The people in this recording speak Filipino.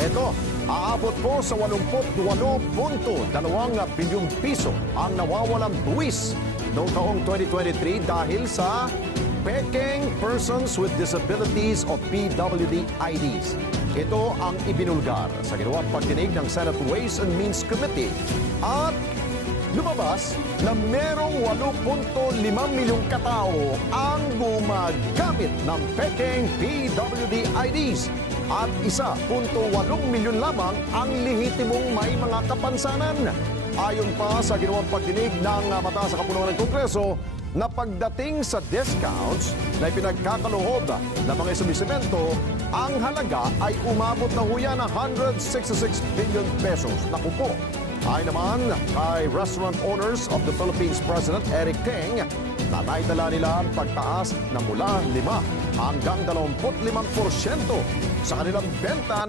Ito, aabot po sa 88.2 bilyong piso ang nawawalang buwis noong taong 2023 dahil sa Peking Persons with Disabilities o PWD IDs. Ito ang ibinulgar sa ginawang pagdinig ng Senate Ways and Means Committee at lumabas na merong 8.5 milyong katao ang gumagamit ng Peking PWD IDs at 1.8 milyon lamang ang lehitimong may mga kapansanan. Ayon pa sa ginawang pagdinig ng mataas sa kapunuan ng Kongreso, na pagdating sa discounts na ipinagkakaloob ng mga establishmento, ang halaga ay umabot na huya ng 166 billion pesos. Naku po, ay naman kay Restaurant Owners of the Philippines President Eric Teng, natay-dala nila ang pagtaas na mula 5 hanggang 25% sa kanilang benta